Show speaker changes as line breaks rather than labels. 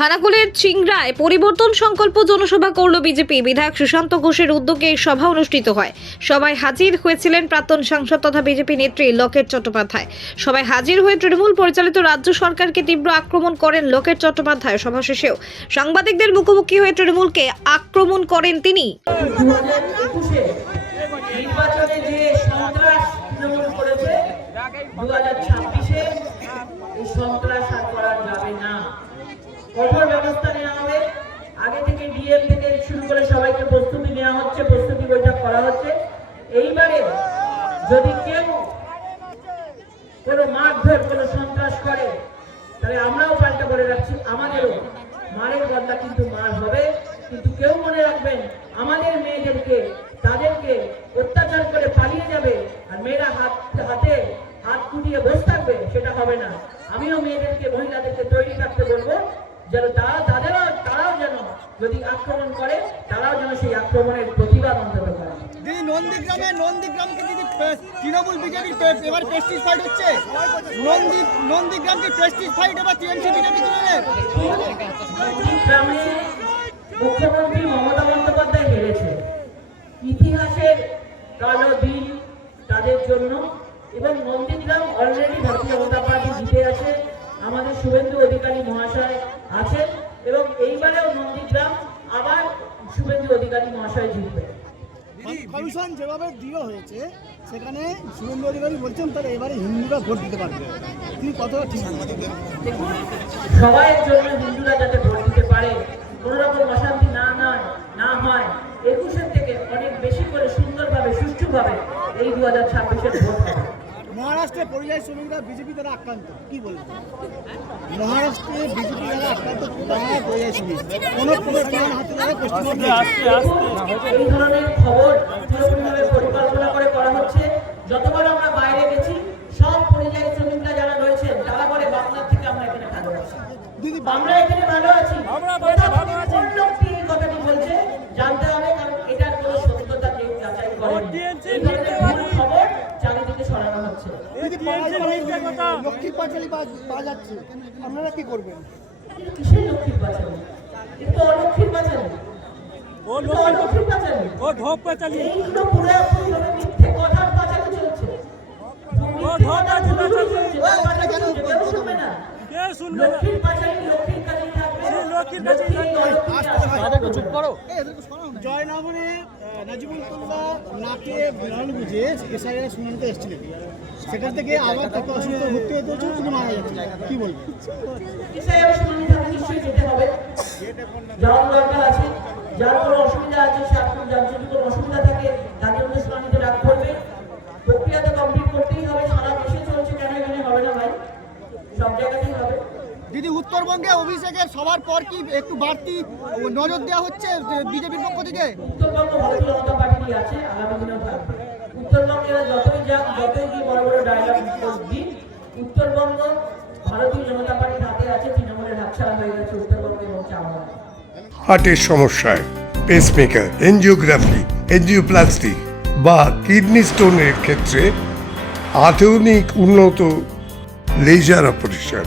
খানাকুলের চিংড়ায় পরিবর্তন সংকল্প জনসভা করল বিজেপি। বিধায়ক সুশান্ত ঘোষের উদ্যোগে এই সভা অনুষ্ঠিত হয়। সবাই হাজির হয়েছিলেন প্রাক্তন সাংসদ তথা বিজেপি নেত্রী লোকেট চট্টোপাধ্যায়। সবাই হাজির হয়ে তৃণমূল পরিচালিত রাজ্য সরকারকে তীব্র আক্রমণ করেন লোকেট চট্টোপাধ্যায়। সভা শেষেও সাংবাদিকদের মুখোমুখি হয়ে তৃণমূলকে আক্রমণ করেন তিনি।
সন্ত্রাস আর করা যাবে না। কঠোর ব্যবস্থা নেওয়া হবে। আগে থেকে ডিএম থেকে শুরু করে সবাইকে প্রস্তুতি নেওয়া হচ্ছে, প্রস্তুতি বৈঠক করা হচ্ছে। এইবারে যদি কেউ কোনো মারধর, কোনো সন্ত্রাস করে, তাহলে আমরাও পাল্টা করে রাখছি, আমাদেরও। মারের বদলা কিন্তু মার হবে। কিন্তু কেউ মনে রাখবেন, আমাদের মেয়েদেরকে, তাদেরকে অত্যাচার করে পালিয়ে যাবে আর মেয়েরা হাত, হাতে হাত কুটিয়ে বসে থাকবে, সেটা হবে না। আমিও মেয়েদেরকে, মহিলাদেরকে তৈরি থাকতে বলব। যেন তারা তাদেরও তারাও যেন যদি আক্রমণ করে তারাও যেন সেই আক্রমণের প্রতিবাদ অন্তত করে।
দিদি নন্দীগ্রামে নন্দীগ্রামকে দিদি তৃণমূল এবার প্রেস্টিজ ফাইট হচ্ছে। নন্দী নন্দীগ্রামকে প্রেস্টিজ ফাইট এবার টিএমসি বিজেপি তৃণমূলের
গ্রামে মুখ্যমন্ত্রী মমতা বন্দ্যোপাধ্যায় হেরেছে। ইতিহাসের কালো দিন তাদের জন্য এবং নন্দীগ্রাম অলরেডি ভারতীয় জনতা পার্টি জিতে আছে। আমাদের শুভেন্দু অধিকারী মহাশয় আছেন এবং এইবারেও নন্দীগ্রাম আবার শুভেন্দু অধিকারী মহাশয় জিতবে
কমিশন যেভাবে দিয়ে হয়েছে, সেখানে শুভেন্দু অধিকারী বলছেন তারা এবারে হিন্দুরা ভোট দিতে পারবে। তিনি কতটা ঠিক
দেখুন, সবাইয়ের জন্য হিন্দুরা যাতে ভোট দিতে পারে কোনো রকম অশান্তি না নয় না হয়, একুশের থেকে অনেক বেশি করে সুন্দরভাবে, সুষ্ঠুভাবে এই দু হাজার ছাব্বিশের ভোট
মহারাষ্ট্রে পরিযায়ী শ্রমিকরা বিজেপি দ্বারা আক্রান্ত। কি বলবেন মহারাষ্ট্রে বিজেপি দ্বারা আক্রান্ত পরিযায়ী শ্রমিক। কোনো হাতে দ্বারা
এই ধরনের খবর পুরোপুরিভাবে পরিকল্পনা করে করা হচ্ছে। যতবার আমরা বাইরে গেছি সব পরিযায়ী শ্রমিকরা যারা রয়েছেন তারা বলে বাংলার থেকে আমরা এখানে
দিদি
আমরা
ও ঢোক পেঁচালি।
এইগুলো মিথ্যে কথার চলছে। শুনবে না।
কে শুনবে না?
লক্ষ্মীর পাঁচালি লক্ষ্মীর কাছেই থাকবে।
সে লক্ষ্মীর কাছেই
লক্ষ্মী
থাকবে।
অলক্ষ্মীর
চুপ করো। জয়নগরে নাজিবুল্লাহ নাকে বুঝে এসআইআর শুনানিতে এসেছিলেন। সেখান থেকে আবার তাকে অসুস্থ ভর্তি হতে হচ্ছে মারা যাচ্ছেন কি বলবেন?
অসুবিধা আছে যদি কোনো অসুবিধা থাকে তাকে আমাদের শুনানিতে ডাক করবে প্রক্রিয়াতে কমপ্লিট করতেই হবে সারা দেশে চলছে কেন এখানে হবে না ভাই সব জায়গাতেই হবে
দিদি উত্তরবঙ্গে অভিষেকের সবার পর কি একটু বাড়তি নজর দেওয়া হচ্ছে বিজেপির পক্ষ থেকে?
হার্টের সমস্যায় পেসমেকার এনজিওগ্রাফি এনজিওপ্লাস্টিক বা কিডনি স্টোনের ক্ষেত্রে আধুনিক উন্নত লেজার অপারেশন